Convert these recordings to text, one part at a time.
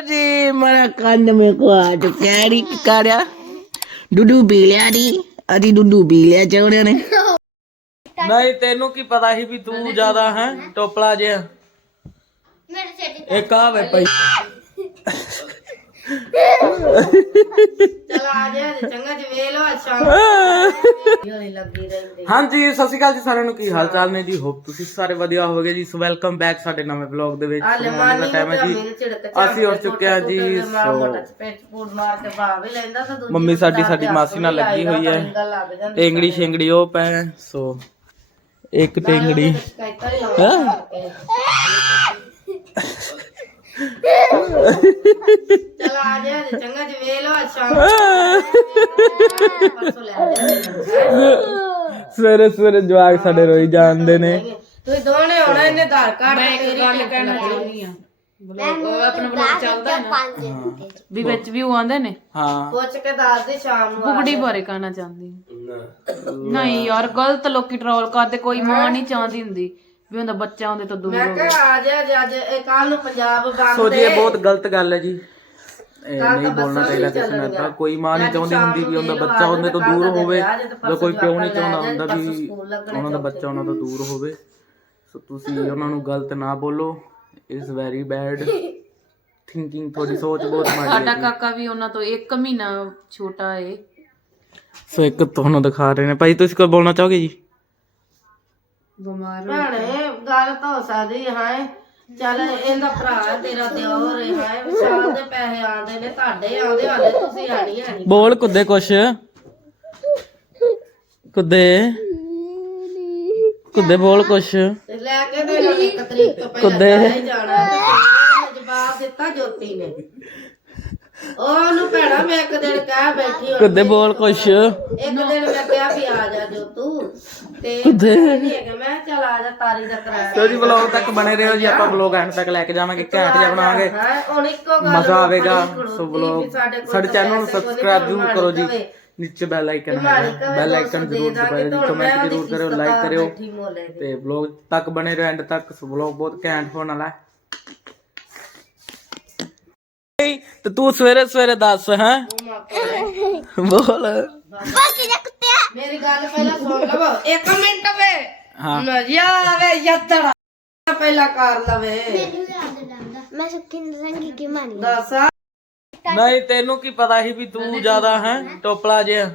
ਜੀ ਮੇਰਾ ਕੰਨ ਮੇ ਕੋ ਆ ਚੁੱਕਿਆ ਰੀ ਕੀ ਕਰਿਆ ਡੁੱਡੂ ਪੀ ਲਿਆ ਰੀ ਅਜੀ ਡੁੱਡੂ ਪੀ ਲਿਆ ਚੋਰਿਆਂ ਨੇ। ਨਹੀਂ ਤੈਨੂੰ ਕੀ ਪਤਾ ਸੀ ਵੀ ਤੂੰ ਜ਼ਿਆਦਾ ਹੈ ਟੋਪਲਾ ਜਿਹਾ? ਮੇਰੇ ਸਿਰ ਇੱਕ ਆ ਵੇ ਪਈ। ਚਲ ਆ ਜਾ ਚੰਗਾ ਜਵੇ ਲੋ ਸ਼ਾਮ ਹੋਣੀ ਲੱਗੀ ਰਹਿੰਦੀ। ਹਾਂਜੀ ਸਤਿ ਸ਼੍ਰੀ ਅਕਾਲ ਜੀ ਸਾਰਿਆਂ ਨੂੰ। ਕੀ ਹਾਲ ਚਾਲ ਨੇ ਜੀ? ਹੋਪ ਤੁਸੀਂ ਸਾਰੇ ਵਧੀਆ ਹੋਵੋਗੇ ਜੀ। ਸੋ ਵੈਲਕਮ ਬੈਕ ਸਾਡੇ ਨਵੇਂ ਵਲੌਗ ਦੇ ਵਿੱਚ। ਆ ਸੋ ਲੈ morning ਮਾਨੀ ਦਾ ਟਾਈਮ ਹੈ ਜੀ। ਅਸੀਂ ਉੱਠ ਚੁੱਕੇ ਹਾਂ ਜੀ ਸੋ ਪੇਟ ਪੂੜ ਮਾਰ ਕੇ ਭਾਵ ਹੀ ਲੈਂਦਾ ਤਾਂ ਦੂਜੀ ਮੰਮੀ ਸਾਡੀ ਸਾਡੀ ਮਾਸੀ ਨਾਲ ਲੱਗੀ ਹੋਈ ਹੈ। ਟੇਂਗੜੀ ਸ਼ੇਂਗੜੀ ਉਹ ਪੈ ਸੋ ਇੱਕ ਟੇਂਗੜੀ। ਹੀ ਚਲ ਚੰਗਾ ਪਰਸੋਂ ਲੈ ਜਾ ਸਵੇਰੇ ਸਵੇਰੇ ਜਵਾਕ ਸਾਡੇ ਰੋਈ ਜਾਂਦੇ ਨੇ। ਤੁਸੀਂ ਦੋਨੇ ਹੋਣਾ ਇਹਨੇ ਧਾਰ ਕਾਰਡ ਮੈਂ ਇੱਕ ਗੱਲ ਕਹਿਣਾ ਚਾਹੁੰਦੀ ਆ। ਆਪਣਾ ਬਲੌਗ ਚੱਲਦਾ ਨਾ। ਵੀ ਵਿੱਚ ਵੀ ਉਹ ਆਂਦੇ ਨੇ? ਹਾਂ। ਪੁੱਛ ਕੇ ਦੱਸ ਦੇ ਸ਼ਾਮ ਨੂੰ ਬੁਗੜੀ ਬਾਰੇ ਕਹਿਣਾ ਚਾਹੁੰਦੀ। ਨਹੀਂ ਯਾਰ ਗਲਤ ਲੋਕੀ ਟਰੋਲ ਕਰਦੇ ਕੋਈ ਮਾਂ ਨਹੀਂ ਚਾਹੁੰਦੀ ਹੁੰਦੀ ਵੀ ਉਹਦਾ ਬੱਚਾ ਉਹਦੇ ਤੋਂ ਦੂਰ ਮੈਂ ਕਿਹਾ ਆ ਜਾ ਅੱਜ ਇਹ ਕੱਲ ਨੂੰ ਪੰਜਾਬ ਬੰਦ ਸੋ ਜੀ ਇਹ ਬਹੁਤ ਗਲਤ ਗੱਲ ਹੈ ਜੀ। ਇਹ ਨਹੀਂ ਬੋਲਣਾ ਚਾਹੀਦਾ ਕਿਸੇ ਨਾਲ ਤਾਂ ਕੋਈ ਮਾਂ ਨਹੀਂ ਚਾਹੁੰਦੀ ਹੁੰਦੀ ਵੀ ਉਹਦਾ ਬੱਚਾ ਉਹਦੇ ਤੋਂ ਦੂਰ ਹੋਵੇ ਜਾਂ ਕੋਈ ਪਿਓ ਨਹੀਂ ਚਾਹੁੰਦਾ ਹੁੰਦਾ ਵੀ ਉਹਨਾਂ ਦਾ ਬੱਚਾ ਉਹਨਾਂ ਤੋਂ ਦੂਰ ਹੋਵੇ। ਸੋ ਤੁਸੀਂ ਉਹਨਾਂ ਨੂੰ ਗਲਤ ਨਾ ਬੋਲੋ। ਇਜ਼ ਵੈਰੀ ਬੈਡ ਥਿੰਕਿੰਗ ਤੁਹਾਡੀ ਸੋਚ ਬਹੁਤ ਮਾੜੀ ਸਾਡਾ ਹੈ ਕਾਕਾ ਵੀ ਉਹਨਾਂ ਤੋਂ 1 ਮਹੀਨਾ ਛੋਟਾ ਏ। ਸੋ ਇੱਕ ਤੁਹਾਨੂੰ ਦਿਖਾ ਰਹੇ ਨੇ। ਭਾਈ ਤੁਸੀਂ ਕੋਈ ਬੋਲਣਾ ਚਾਹੋਗੇ ਜੀ? ਬਿਮਾਰ ਭੈਣੇ ਗੱਲ ਤਾਂ ਹੋ ਸਕਦੀ ਹੈ। ਚੱਲ ਇਹਦਾ ਭਰਾ ਤੇਰਾ ਦਿਓਰ ਹੈ ਵਿਸ਼ਾਲ ਦੇ ਪੈਸੇ ਆਉਂਦੇ ਨੇ ਤੁਹਾਡੇ ਆਉਂਦੇ ਹਾਲੇ ਤੁਸੀਂ ਆਣੀ ਆਣੀ ਬੋਲ ਕੁੱਦੇ ਕੁਛ। ਕੁੱਦੇ। ਕੁੱਦੇ ਬੋਲ ਕੁਛ। ਤੇ ਲੈ ਕੇ ਨੇ ਇੱਕ ਤਰੀਕ ਤੋਂ ਪਹਿਲਾਂ ਕੁੱਦੇ। ਜਾਣਾ ਤੇ ਜਵਾਬ ਦਿੱਤਾ ਜੋਤੀ ਨੇ। ਉਹਨੂੰ ਭੈਣਾ ਮੈਂ ਇੱਕ ਦਿਨ ਕਹਿ ਬੈਠੀ ਹੁਣ ਕੁੱਦੇ ਬੋਲ ਕੁਛ। ਇੱਕ ਦਿਨ ਮੈਂ ਕਿਹਾ ਵੀ ਆ ਜਾ ਜੋ ਤੂੰ। ਤੇ ਕੁੱਦੇ। ਨਹੀਂ ਹੈਗਾ ਮੈਂ ਚੱਲ ਆ ਜਾ ਤਾਰੀ ਦਾ ਕਰਾਇਆ ਸੋ ਜੀ ਵਲੌਗ ਤੱਕ ਬਣੇ ਰਹੋ ਜੀ ਆਪਾਂ ਵਲੌਗ ਐਂਡ ਤੱਕ ਲੈ ਕੇ ਜਾਵਾਂਗੇ ਘੈਂਟ ਜਿਹਾ ਬਣਾਵਾਂਗੇ। ਹਾਂ ਹੁਣ ਇੱਕੋ ਗੱਲ ਮਜ਼ਾ ਆਵੇਗਾ। ਸੋ ਵਲੌਗ ਸਾਡੇ ਕੋਲ ਸਾਡੇ ਤਾਂ ਚੈਨਲ ਨੂੰ ਸਬਸਕ੍ਰਾਈਬ ਜ਼ਰੂਰ ਕਰੋ ਜੀ। ਨੀਚੇ ਬੈਲ ਆਈਕਨ ਹੈ ਬੈਲ ਆਈਕਨ ਜ਼ਰੂਰ ਦੇ ਦਬਾਇਓ ਜੀ ਕਮੈਂਟ ਜ਼ਰੂਰ ਕਰਿਓ ਲਾਈਕ ਕਰਿਓ। ਤੇ ਵਲੌਗ ਤੱਕ ਬਣੇ ਰਹੋ ਐਂਡ ਤੱਕ ਸੋ ਵਲੌਗ ਬਹੁਤ ਘੈਂਟ ਹੋਣ ਵਾਲਾ ਹੈ। ਤੇ ਤੂੰ ਸਵੇਰੇ ਸਵੇਰੇ ਦੱਸ ਹੈ? ਬੋਲ। ਬਾਕੀ ਦੇ ਕੁੱਤਿਆ। ਮੇਰੀ ਗੱਲ ਪਹਿਲਾਂ ਸੁਣ ਲਵੋ ਇੱਕ ਮਿੰਟ ਵੇ। ਹਾਂ। ਨਜ਼ਿਆ ਵੇ ਯੱਤੜਾ ਪਹਿਲਾਂ ਕਰ ਲਵੇ। ਮੈਂ ਸੁੱਕੀ ਰੰਗੀ ਕੀ ਮਾਨੀ ਦੱਸ। ਨਹੀਂ ਤੈਨੂੰ ਕੀ ਪਤਾ ਸੀ ਵੀ ਤੂੰ ਜ਼ਿਆਦਾ ਹੈ ਟੋਪਲਾ ਜਿਹਾ?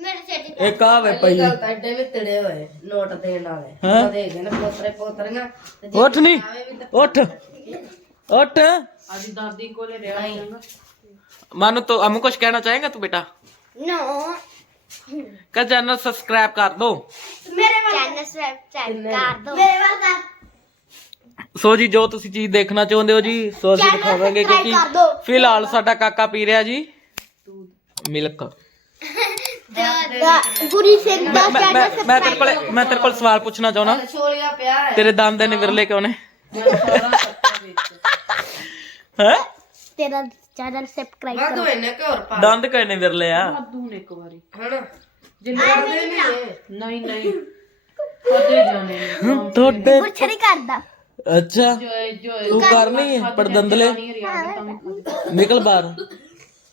ਮੇਰੇ ਇੱਕ ਆ ਵੇ ਪਈ। ਗੱਲ ਤਾਂ ਐਡੇ ਵੀ ਤੜੇ ਹੋਏ ਨੋਟ ਦੇਣ ਵਾਲੇ। ਉਹ ਦੇ ਗਏ ਨੇ ਪੋਤਰੇ ਪੋਤਰੀਆਂ ਉੱਠ ਨਹੀਂ ਉੱਠ। ਉੱਠ। ਆਦੀ ਦਾਦੀ ਕੋਲੇ ਰਿਹਾ ਚੰਗਾ ਮਨ ਤੋ ਅਮੂ ਕੁਝ ਕਹਿਣਾ ਚਾਹੇਗਾ ਤੂੰ ਬੇਟਾ? ਨੋ। ਕਾ ਚੈਨਲ ਸਬਸਕ੍ਰਾਈਬ ਕਰ ਦੋ। ਮੇਰੇ ਵੱਲ ਚੈਨਲ ਸਬਸਕ੍ਰਾਈਬ ਕਰ ਦੋ। ਮੇਰੇ ਵੱਲ ਕਰ ਸੋ ਜੀ ਜੋ ਤੁਸੀਂ ਚੀਜ਼ ਦੇਖਣਾ ਚਾਹੁੰਦੇ ਹੋ ਜੀ ਸੋ ਅਸੀਂ ਦਿਖਾਵਾਂਗੇ ਕਿਉਂਕਿ ਫਿਲਹਾਲ ਸਾਡਾ ਕਾਕਾ ਪੀ ਰਿਹਾ ਜੀ। ਮਿਲਕ। ਗੁਰੀ ਸਿੰਘ ਦਾ ਮੈਂ ਤੇਰੇ ਕੋਲ ਮੈਂ ਤੇਰੇ ਕੋਲ ਸਵਾਲ ਪੁੱਛਣਾ ਚਾਹੁੰਦਾ। ਛੋਲੀਆਂ ਪਿਆ ਹੈ। ਤੇਰੇ ਦੰਦ ਨੇ ਵਿਰਲੇ ਕਿਉਂ ਨੇ? ਹੈ? ਤੇਰਾ ਚੈਨਲ ਸਬਸਕ੍ਰਾਈਬ ਵਾਧੂ ਇਹਨੇ ਕਿ ਹੋਰ ਪਾ। ਦੰਦ ਕਿਉਂ ਨੇ ਵਿਰਲੇ ਆ। ਵਾਧੂ ਨੇ ਇੱਕ ਵਾਰੀ। ਹਣ ਜਿੰਨੇ ਕਰਦੇ ਨਹੀਂ ਨਹੀਂ ਨਹੀਂ ਕਦੇ ਜਾਣੇ ਨੇ ਤੁਹਾਡੇ ਕੁਛ ਨਹੀਂ ਕਰਦਾ। ਅੱਛਾ। ਜੋਏ ਜੋਏ ਤੂੰ ਕਰਨੀ ਹੈ ਪਰ ਦੰਦਲੇ ਤਾਂ ਨਿਕਲ ਬਾਹਰ।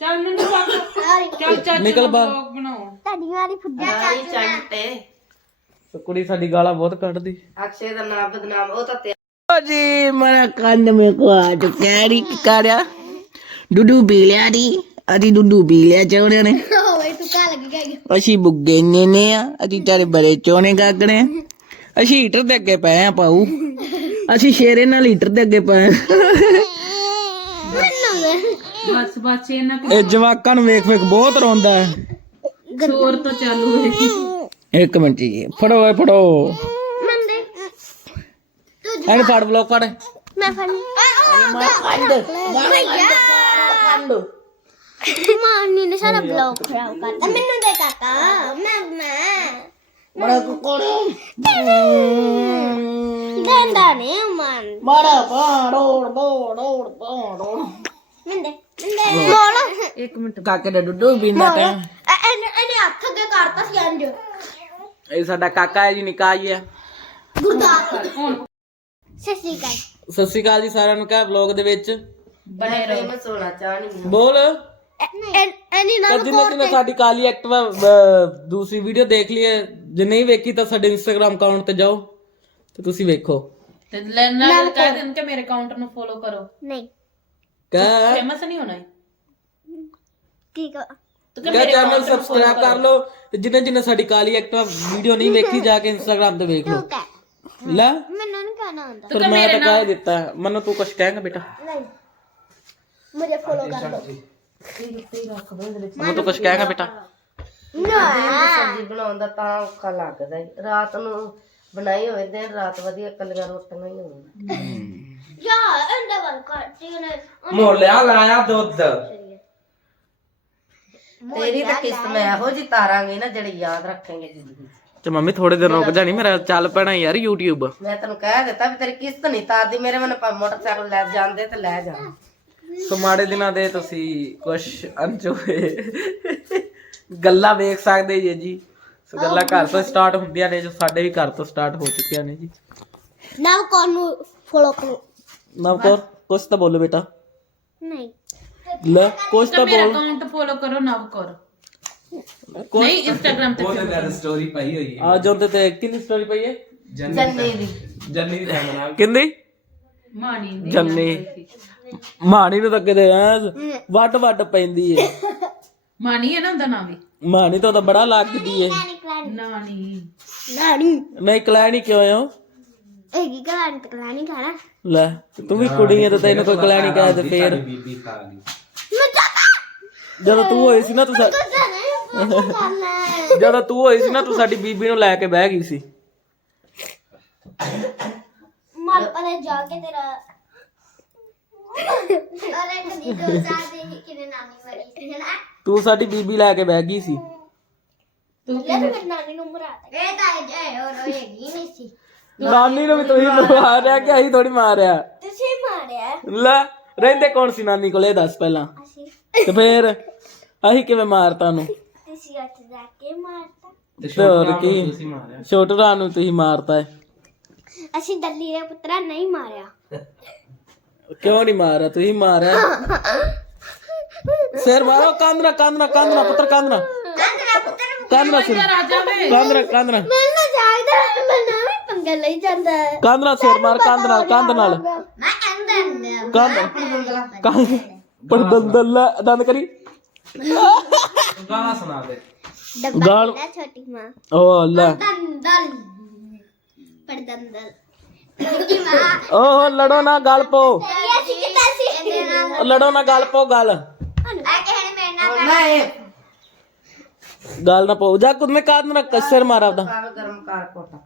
ਚੱਲ ਮੈਨੂੰ ਚੱਕ ਚੱਲ ਚੱਲ ਨਿਕਲ ਬਾਹਰ। ਵਲੌਗ ਬਣਾਓ। ਤੁਹਾਡੀ ਵਾਲੀ ਫੁੱਡੀ ਆਈ ਚੰਟੇ ਸੋ ਕੁੜੀ ਸਾਡੀ ਗਾਲਾਂ ਬਹੁਤ ਕੱਢਦੀ। ਅਕਸ਼ੇ ਦਾ ਨਾਮ ਬਦਨਾਮ ਉਹ ਤਾਂ ਤੇ ਓ ਜੀ ਮੇਰਾ ਕੰਨ ਮੇ ਕੋ ਆ ਚੁੱਕਿਆ ਰੀ ਕੀ ਕਰਿਆ ਡੁੱਡੂ ਪੀ ਲਿਆ ਰੀ ਅਜੀ ਡੁੱਡੂ ਪੀ ਲਿਆ ਚੋਰਿਆਂ ਨੇ। ਹੋਵੇ ਤੂੰ ਕਾ ਲੱਗੀ ਗਈ। ਅਸੀਂ ਬੁੱਗੇ ਨੇ ਨੇ ਆ ਅਸੀਂ ਤੇਰੇ ਬੜੇ ਚੋਣੇ ਗਾਗਣੇ ਆ। ਅਸੀਂ ਹੀਟਰ ਦੇ ਅੱਗੇ ਪਏ ਆ ਪਾਉ ਅਸੀਂ ਸ਼ੇਰੇ ਨਾਲ ਹੀਟਰ ਦੇ ਅੱਗੇ ਪਏ ਆਂ। ਬਸ ਬਸ ਇਹਨਾਂ ਇਹ ਜਵਾਕਾਂ ਨੂੰ ਵੇਖ ਵੇਖ ਬਹੁਤ ਰੋਂਦਾ ਹੈ। ਸ਼ੋਰ ਤੋਂ ਚਾਲੂ ਹੈ। ਇੱਕ ਮਿੰਟ ਜੀ ਫੜੋ ਓਏ ਫੜੋ। ਤੂੰ ਐਨ ਫੜ ਬਲੌਕ ਫੜ ਮੈਂ ਫੜੀ ਮਾਨੀ ਨੇ ਸਾਰਾ ਬਲੌਗ ਖਰਾਬ ਕਰਤਾ ਮੈਨੂੰ ਦੇ ਕਾਕਾ ਮੈਂ ਮੈਂ ਬੜਾ ਕੋੜੇ ਗੰਦਾ ਨੇ ਮਨ ਬੜਾ ਪਾੜੋੜ ਬੋੜੋੜ ਪਾੜੋੜ ਮੰਦੇ ਮੰਦੇ ਮੋਲ ਇੱਕ ਮਿੰਟ ਕਾਕੇ ਦਾ ਡੁੱਡੂ ਪੀਂਦਾ ਟਾਈਮ ਇਹਨੇ ਇਹਨੇ ਹੱਥ ਅੱਗੇ ਕਰਤਾ ਸੀ ਅੰਜ ਇਹ ਸਾਡਾ ਕਾਕਾ ਹੈ ਜੀ ਨਿੱਕਾ ਹੀ ਹੈ ਸਤਿ ਸ਼੍ਰੀ ਅਕਾਲ। ਜੀ ਸਾਰਿਆਂ ਨੂੰ ਕਹ ਵਲੌਗ ਦੇ ਵਿੱਚ? ਬਣੇ ਫੇਮਸ ਹੋਣਾ ਚਾਹਣੀ ਬੋਲ। ਐਨੀ ਤਾਂ ਜਿੰਨੇ ਜਿੰਨੇ ਸਾਡੀ ਕਾਲੀ ਐਕਟਿਵਾ ਅਹ, ਦੂਸਰੀ ਵੀਡੀਓ ਦੇਖ ਲਈ ਹੈ। ਜੇ ਨਹੀਂ ਵੇਖੀ ਤਾਂ ਸਾਡੇ ਇੰਸਟਾਗ੍ਰam ਅਕਾਊਂਟ ਤੇ ਜਾਓ ਤੇ ਤੁਸੀਂ ਵੇਖੋ। ਤੇ ਲੈ ਨਾਲ ਕਹਿ ਦੇਣ ਕਿ ਮੇਰੇ ਅਕਾਊਂਟ ਨੂੰ ਫੋਲੋ ਕਰੋ। ਨਹੀਂ। ਕਹ ਫੇਮਸ ਨਹੀਂ ਹੋਣਾ ਹੈ ਠੀਕ ਆ ਕਹ ਚੈਨਲ ਸਬਸਕ੍ਰਾਈਬ ਕਰ? ਲਓ ਤੇ ਜਿੰਨੇ ਜਿੰਨੇ ਸਾਡੀ ਕਾਲੀ ਐਕਟਿਵਾ ਵੀਡੀਓ ਨਹੀਂ ਵੇਖੀ ਜਾ ਕੇ ਇੰਸਟਾਗ੍ਰam ਤੇ ਵੇਖ ਲਓ। ਠੀਕ ਹੈ ਲੈ। ਕਹਿਣਾ ਆਉਂਦਾ। ਪਰ ਮੈਂ ਤਾਂ ਕਹਿ ਦਿੱਤਾ। ਮੈਨੂੰ ਤੂੰ ਕੁਝ ਕਹੇਂਗਾ ਬੇਟਾ। ਨਹੀਂ ਮੁਝੇ ਫੋਲੋ ਕਰ ਦੋ। ਮੈਨੂੰ ਤੂੰ ਕੁਝ ਕਹੇਂਗਾ ਬੇਟਾ। ਨਾ। ਸਬਜ਼ੀ ਬਣਾਉਣ ਦਾ ਤਾਂ ਔਖਾ ਲੱਗਦਾ ਈ। ਰਾਤ ਨੂੰ ਬਣਾਈ ਹੋਵੇ ਦਿਨ ਰਾਤ ਵਧੀਆ ਕੱਲੀਆਂ ਰੋਟੀਆਂ ਹੀ ਹੋਣ। ਯਾ ਅੰਦਰ ਵੱਲ ਕਰਤੀ ਉਹਨੇ ਮੋਲਿਆ ਲਾਇਆ ਦੁੱਧ। ਤੇਰੀ ਤਾਂ ਕਿਸਮ ਇਹੋ ਜੀ ਤਾਰਾਂਗੇ ਨਾ ਜਿਹੜੀ ਯਾਦ ਰੱਖेंगे ਜ਼ਿੰਦਗੀ 'ਚ। ਤੇ ਮੰਮੀ ਥੋੜੇ ਦਿਨ ਰੁਕ ਜਾਣੀ ਮੇਰਾ ਚੱਲ ਪੈਣਾ ਯਾਰ YouTube ਮੈਂ ਤੈਨੂੰ ਕਹਿ ਦਿੱਤਾ ਵੀ ਤੇਰੀ ਕਿਸ਼ਤ ਨਹੀਂ ਤਾਰਦੀ ਮੇਰੇ ਮਨ ਪਾ ਮੋਟਰਸਾਈਕਲ ਲੈ ਜਾਂਦੇ ਤੇ ਲੈ ਜਾ। ਸੋ ਮਾੜੇ ਦਿਨਾਂ ਦੇ ਤੁਸੀਂ ਕੁਝ ਅਨਚੋਏ ਗੱਲਾਂ ਵੇਖ ਸਕਦੇ ਜੀ ਜੀ। ਸੋ ਗੱਲਾਂ ਘਰ ਤੋਂ ਸਟਾਰਟ ਹੁੰਦੀਆਂ ਨੇ ਜੋ ਸਾਡੇ ਵੀ ਘਰ ਤੋਂ ਸਟਾਰਟ ਹੋ ਚੁੱਕੀਆਂ ਨੇ ਜੀ। ਨਾ ਕੌਣ ਨੂੰ ਫੋਲੋ ਕਰੋ। ਨਵਕੌਰ ਕੁਝ ਤਾਂ ਬੋਲੋ ਬੇਟਾ। ਨਹੀਂ। ਲੈ ਕੁਝ ਤਾਂ ਮੇਰਾ ਬੋਲ। ਅਕਾਊਂਟ ਫੋਲੋ ਕਰੋ ਨਵ ਕਰੋ। ਨਹੀਂ ਇੰਸਟਾਗ੍ਰam ਤੇ ਆ ਜੋਂਦੇ ਤੇ ਕਿੰਨੀ ਸਟੋਰੀ ਪਈ ਹੈ? ਜੰਨੀ ਦੀ। ਕਿੰਦੀ ਮਾਣੀ ਦੀ ਜੰਨੀ। ਮਾਣੀ ਨੂੰ ਤਾਂ ਕਿਤੇ ਐ ਵੱਡ ਵੱਡ ਪੈਂਦੀ ਏ। ਮਾਣੀ ਹੈ ਨਾ ਉਹਦਾ ਨਾਮ ਵੀ? ਮਾਣੀ ਤਾਂ ਉਹਦਾ ਬੜਾ ਲੱਗਦੀ ਏ। ਨਾਣੀ ਨਾਨੀ। ਨਹੀਂ ਕਲੈਣੀ ਕਿਉਂ ਹੋ ਇਹ ਕੀ ਕਰਾਂ ਤੇ ਕਰਾਣੀ ਖਾਣਾ ਲੈ ਤੂੰ ਵੀ ਕੁੜੀ ਏ ਤੇ ਤੈਨੂੰ ਕੋਈ ਕਲੈਣੀ ਕਹੇ ਤੇ ਫੇਰ। ਜਦੋਂ ਤੂੰ ਹੋਈ ਸੀ ਨਾ ਤੂੰ ਸਾ- ਜਦੋਂ ਤੂੰ ਹੋਈ ਸੀ ਨਾ ਤੂੰ ਸਾਡੀ ਬੀਬੀ ਨੂੰ ਲੈ ਕੇ ਬਹਿ ਗਈ ਸੀ। ਮਰ ਪਰੇ ਜਾ ਕੇ ਤੇਰਾ। ਅਰੇ ਕਦੀ ਦੋ ਸਾਲ ਦੇ ਕਿਨੇ ਨਾਨੀ ਮਰੀ ਸੀ ਨਾ ਤੂੰ ਸਾਡੀ ਬੀਬੀ ਲੈ ਕੇ ਬਹਿ ਗਈ ਸੀ। ਤੂੰ ਕਿਹਨੇ ਮੇਰੀ ਨਾਨੀ ਨੂੰ ਮਰਾਤਾ ਇਹ ਤਾਂ ਜੈ ਹੋ ਰੋਏਗੀ ਨਹੀਂ ਸੀ। ਨਾਨੀ ਨੂੰ ਵੀ ਤੁਸੀਂ ਮਾਰਿਆ ਕਿ ਅਸੀਂ ਥੋੜੀ ਮਾਰਿਆ? ਤੁਸੀਂ ਮਾਰਿਆ? ਲੈ ਰਹਿੰਦੇ ਕੌਣ ਸੀ ਨਾਨੀ ਕੋਲੇ? ਦੱਸ ਪਹਿਲਾਂ। ਅਸੀਂ। ਤੇ ਫੇਰ ਅਸੀਂ ਕਿਵੇਂ ਮਾਰਤਾ ਨੂੰ ਤੁਸੀਂ ਉੱਥੇ ਜਾ ਕੇ ਮਾਰਤਾ। ਤੇ ਹੋਰ ਕੀ? ਛੋਟੂ ਰਾਂ ਨੂੰ ਤੁਸੀਂ ਮਾਰਤਾ ਏ। ਅਸੀਂ ਦੱਲੀ ਦੇ ਪੁੱਤਰਾ ਨਹੀਂ ਮਾਰਿਆ। ਕਿਉਂ ਨਹੀਂ ਮਾਰਿਆ? ਤੁਸੀਂ ਮਾਰਿਆ। ਸਿਰ ਮਾਰੋ ਕਾਂਦਰਾ ਕਾਂਦਰਾ ਕਾਂਦਰਾ ਪੁੱਤਰ ਕਾਂਦਰਾ ਕੰਦਰਾ ਪੁੱਤਰ ਕਾਂਦਰਾ ਸਿਰ। ਰਾਜਾ ਵੇ ਕਾਂਦਰਾ ਕਾਂਦਰਾ ਮੈਂ ਨਾ ਜਾਗਦਾ ਮੈਂ ਨਾ ਵੀ ਪੰਗਾ ਲਈ ਜਾਂਦਾ ਹੈ। ਕਾਂਦਰਾ ਸਿਰ ਮਾਰ ਕੰਧ ਨਾਲ ਕੰਧ ਨਾਲ। ਮੈਂ ਅੰਦਰ। ਕੰਧ ਕੰਧ ਪਰਦੰਦਲ ਲੈ ਦੰਦ ਕਰੀ। ਡੱਬਾ ਗਾਲ- ਨਾ ਛੋਟੀ ਮਾਂ। ਓ ਅੱਲਾ। ਦੰਦਲ। ਪਰਦੰਦਲ। ਨਿੱਕੀ ਮਾਂ। ਓਹ ਲੜੋ ਨਾ ਗੱਲ ਪੋ। ਲੜੋ ਨਾ ਗੱਲ ਪੋ ਗੱਲ। ਆ ਕਹਿਣ ਮੇਰੇ ਨਾਲ ਮੈਂ ਇਹ ਗੱਲ ਨਾ ਪੋ। ਜਾ ਕੁਦ ਮੈਂ ਕਾਂਦ ਨਾ ਕਸਰ ਮਾਰਾ ਉਹਦਾ ਪਾਵੇ ਗਰਮ ਕਰ ਕੋਟਾ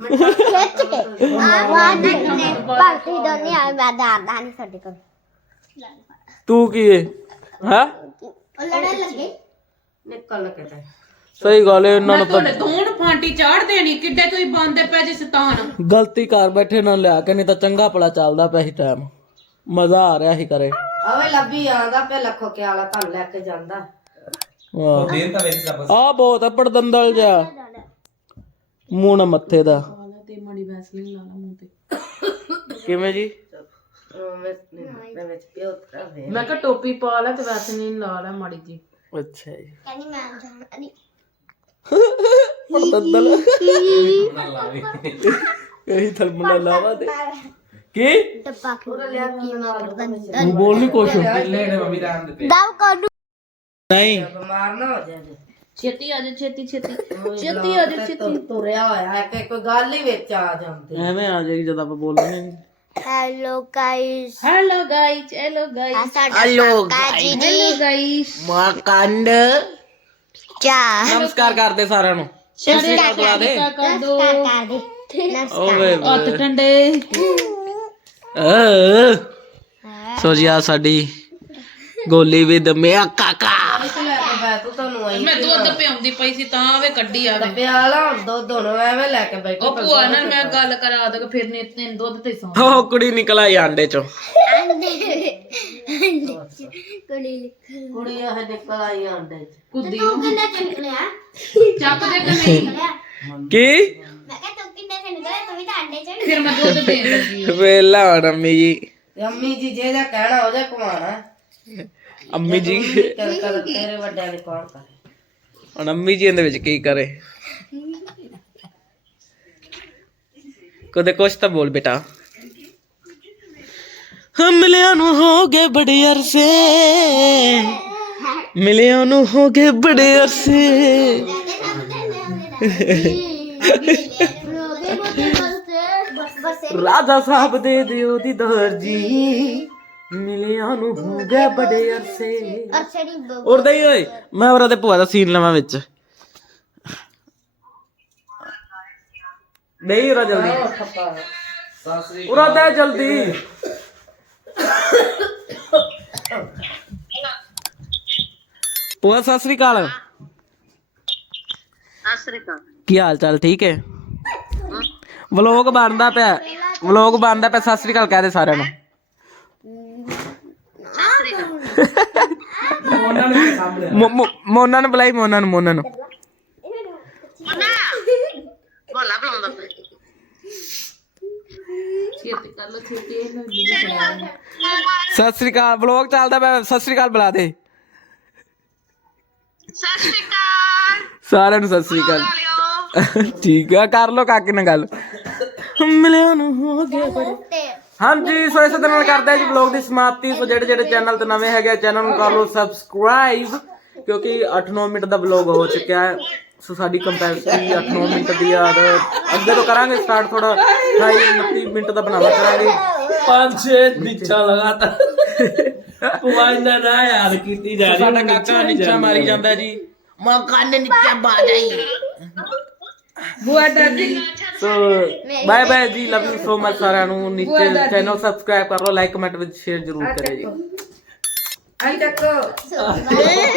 ਖਿੱਚ ਕੇ। ਆ ਵਾਹ ਨਹੀਂ ਭਗਤੀ ਦੋਨੀ ਆ ਮੈਂ ਦਾਦਾ ਨਹੀਂ ਸਾਡੇ ਕੋਲ। ਤੂੰ ਕੀ ਹੈ? ਉਹ ਲੜਨ ਲੱਗੇ। ਨਿਕਲ ਕਿਤੇ ਸਹੀ ਗੱਲ ਏ ਇਹਨਾਂ ਨੂੰ ਤਾਂ ਤੁਹਾਡੇ ਦੋਨ ਫਾਂਟੀ ਚਾੜ ਦੇਣੀ ਕਿੱਡੇ ਤੁਸੀਂ ਬੰਦੇ ਪੈ ਜੇ ਸਤਾਨ। ਗਲਤੀ ਕਰ ਬੈਠੇ ਨਾ ਲਿਆ ਕੇ ਨਹੀਂ ਤਾਂ ਚੰਗਾ ਭਲਾ ਚੱਲਦਾ ਪਿਆ ਸੀ ਟਾਈਮ ਮਜ਼ਾ ਆ ਰਿਹਾ ਸੀ ਕਰੇ ਆਵੇ ਲੱਭੀ ਆਂਦਾ ਪੇ ਲੱਖੋ ਕੇ ਆਲਾ ਤੁਹਾਨੂੰ ਲੈ ਕੇ ਜਾਂਦਾ। ਵਾਹ ਆ ਬਹੁਤ ਆ ਪੜਦੰਦਲ ਜਾ ਮੂੰਹ ਨਾ ਮੱਥੇ ਦਾ। ਤੇ ਮੜੀ ਵੈਸਲਿਨ ਲਾ ਲਾ ਮੂੰਹ ਤੇ ਮੈਂ ਕਿਵੇਂ ਜੀ ਵਿੱਚ ਪਿਓ ਮੈਂ ਕਿਹਾ ਟੋਪੀ ਪਾ ਲੈ ਤੇ ਵੈਸਲਿਨ ਲਾ ਲੈ ਮਾੜੀ ਜੀ ਅੱਛਾ ਜੀ। ਕਹਿੰਦੀ ਮੈਂ ਜਾਣਾ ਨਹੀਂ ਪੜਦੰਦਲ ਇਹੀ ਥਲਮਲਾ ਲਾਵਾ ਦੇ ਕੀ? ਡੱਬਾ ਕਿਉਂ ਲਿਆ ਕੀ ਮੈਂ ਪਰਦੰਦਲ ਤੂੰ ਬੋਲ ਨਹੀਂ ਕੁਛ। ਦਬ ਕੋਡੂ ਨਹੀਂ। ਬਿਮਾਰ ਨਾ ਹੋ ਜਾਏ ਛੇਤੀ ਆ ਜਾ ਛੇਤੀ ਛੇਤੀ। ਛੇਤੀ ਆ ਜਾ ਛੇਤੀ। ਤੁਰਿਆ ਹੋਇਆ। ਹੈ ਕਿ ਕੋਈ ਗੱਲ ਹੀ ਵਿੱਚ ਆ ਜਾਂਦੀ। ਐਵੇਂ ਆ ਜਦ ਆਪਾਂ ਬੋਲਦੇ ਨਹੀਂ hello guys hello guys hello guys hello guys hello guys ਮਾਕੰਡ ਚਾ ਨਮਸਕਾਰ ਕਰਦੇ ਸਾਰਿਆਂ ਨੂੰ। ਨਮਸਕਾਰ ਬੁਲਾ ਦੇ। ਕਰ ਦੋ। ਓਏ ਹੱਥ ਠੰਡੇ। ਅਹ। ਸੋ ਜੀ ਆ ਸਾਡੀ ਗੋਲੀ ਵਿਦ ਮਿਆ ਕਾਕਾ। ਦੁੱਧ ਪਿਆਉਂਦੀ ਪਈ ਸੀ ਤਾਂ ਵੇ ਕੱਢੀ ਆ ਪਿਆਲਾ ਦੁੱਧ ਹੁਣ ਐਵੇਂ ਲੈ ਕੇ ਬੈਠੋ ਉਹ ਭੂਆ ਨਾਲ ਮੈਂ ਗੱਲ ਕਰਾ ਦੇ ਫਿਰ ਨੇ ਤੈਨੂੰ ਦੁੱਧ ਤੇ ਸੌਂ ਹੋ ਕੁੜੀ ਨਿਕਲ ਆਈ ਆਂਡੇ ਚੋਂ। ਕੁੜੀ ਇਹ ਨਿਕਲ ਆਈ ਆਂਡੇ ਚ। ਕੁੱਦੀ ਤੂੰ ਕਿੰਨੇ ਚ ਨਿਕਲਿਆ ਚੱਕ ਦੇ ਕਿ ਨਹੀਂ ਕੀ? ਮੈਂ ਕਿਹਾ ਤੂੰ ਕਿੰਨੇ ਚ ਨਿਕਲਿਆ ਤੂੰ ਵੀ ਤਾਂ ਅੰਡੇ ਚ ਫਿਰ ਮੈਂ ਦੁੱਧ ਦੇਣ ਲੱਗੀ ਵੇਲਾ ਹੁਣ ਅੰਮੀ ਜੀ। ਤੇ ਅੰਮੀ ਜੀ ਜੇ ਜਾ ਕਹਿਣਾ ਉਹਦੇ ਕਮਾਣਾ ਅੰਮੀ ਜੀ ਕਰ ਕਰ ਤੇਰੇ ਵੱਡਿਆਂ ਨੇ ਕੌਣ ਕਰੇ। ਹੁਣ ਅੰਮੀ ਜੀ ਇਹਦੇ ਵਿੱਚ ਕੀ ਕਰੇ? ਕਦੇ ਕੁਛ ਤਾਂ ਬੋਲ ਬੇਟਾ। ਹਮ ਮਿਲਿਆ ਨੂੰ ਹੋ ਗਏ ਬੜੇ ਅਰਸੇ। ਮਿਲਿਆਂ ਨੂੰ ਹੋ ਗਏ ਬੜੇ ਅਰਸੇ। ਰਾਜਾ ਸਾਹਿਬ ਦੇ ਦਿਓ ਦੀ ਦਰਜੀ। ਮਿਲਿਆ ਨੂੰ ਹੋ ਗਏ ਬੜੇ ਅਰਸੇ। ਅੱਛਾ ਨਹੀਂ ਉਰਦਾ ਹੀ ਓਏ ਮੈਂ ਉਹਰਾ ਤੇ ਭੂਆ ਦਾ ਸੀਨ ਲਵਾਂ ਵਿੱਚ। ਨਹੀਂ ਉਰਾ ਜਲਦੀ। ਉਰਾ ਤੇ ਜਲਦੀ। ਭੂਆ ਸਤਿ ਸ੍ਰੀ ਅਕਾਲ। ਕੀ ਹਾਲ ਚਾਲ ਠੀਕ ਹੈ? ਵਲੋਗ ਬਣਦਾ ਪਿਆ ਵਲੋਗ ਬਣਦਾ ਪਿਆ ਸਤਿ ਸ੍ਰੀ ਅਕਾਲ ਕਹਿ ਦੇ ਸਾਰਿਆਂ ਨੂੰ। ਮੋ- ਮੋ- ਮੋਨਾ ਨੂੰ ਬੁਲਾਈ ਮੋਨਾ ਨੂੰ ਮੋਨਾ ਨੂੰ। ਛੇਤੀ ਕਰ ਲੋ ਛੇਤੀ ਇਹਨੂੰ ਵੀਡੀਓ ਬਣਾ ਲੈਣੀ। ਸਤਿ ਸ੍ਰੀ ਅਕਾਲ ਵਲੋਗ ਚੱਲਦਾ ਪਿਆ ਸਤਿ ਸ੍ਰੀ ਅਕਾਲ ਬੁਲਾ ਦੇ। ਸਾਰਿਆਂ ਨੂੰ ਸਤਿ ਸ੍ਰੀ ਅਕਾਲ। ਠੀਕ ਆ ਕਰ ਲੋ ਕਾਕੇ ਨਾਲ ਗੱਲ। ਮਿਲਿਆ ਨੂੰ ਹੋ ਗਿਆ ਬੜੇ ਹਾਂਜੀ ਸੋ ਇਸੇ ਤਰ੍ਹਾਂ ਨਾਲ ਕਰਦੇ ਆ ਜੀ ਵਲੌਗ ਦੀ ਸਮਾਪਤੀ। ਸੋ ਜਿਹੜੇ ਜਿਹੜੇ ਚੈਨਲ ਤੇ ਨਵੇਂ ਹੈਗੇ ਚੈਨਲ ਨੂੰ ਕਰ ਲਓ ਸਬਸਕ੍ਰਾਈਬ ਕਿਉਂਕਿ 8-9 ਮਿੰਟ ਦਾ ਵਲੌਗ ਹੋ ਚੁੱਕਿਆ ਹੈ। ਸੋ ਸਾਡੀ ਕੰਪੈਸਿਟੀ 8-9 ਮਿੰਟ ਦੀ ਆ ਤੇ ਅੱਗੇ ਤੋਂ ਕਰਾਂਗੇ ਸਟਾਰਟ ਥੋੜਾ 28-29 ਮਿੰਟ ਦਾ ਬਣਾਵਾ ਕਰਾਂਗੇ। ਪੰਜ ਛੇ ਨਿੱਚਾ ਲਗਾਤਾ। ਪੁਆਇੰਦਾ ਨਾ ਯਾਰ ਕੀਤੀ ਜਾ ਰਹੀ ਸਾਡਾ ਕਾਕਾ ਨੀਚਾ ਮਾਰੀ ਜਾਂਦਾ। ਜੀ। ਮਾਂ ਕੰਨ ਨੀਚੇ ਬਾਜਾਈ ਬੁਆ ਦਾਦੀ। ਸੋ ਬਾਏ ਬਾਏ ਜੀ ਲਵ ਯੂ ਸੋ ਮਚ ਸਾਰਿਆਂ ਨੂੰ ਨੀਚੇ ਚੈਨਲ ਸਬਸਕ੍ਰਾਈਬ ਕਰ ਲਓ ਲਾਈਕ ਕਮੈਂਟ ਵਿੱਚ ਸ਼ੇਅਰ ਜ਼ਰੂਰ ਕਰਿਓ ਜੀ ਆਈ ਚੱਕੋ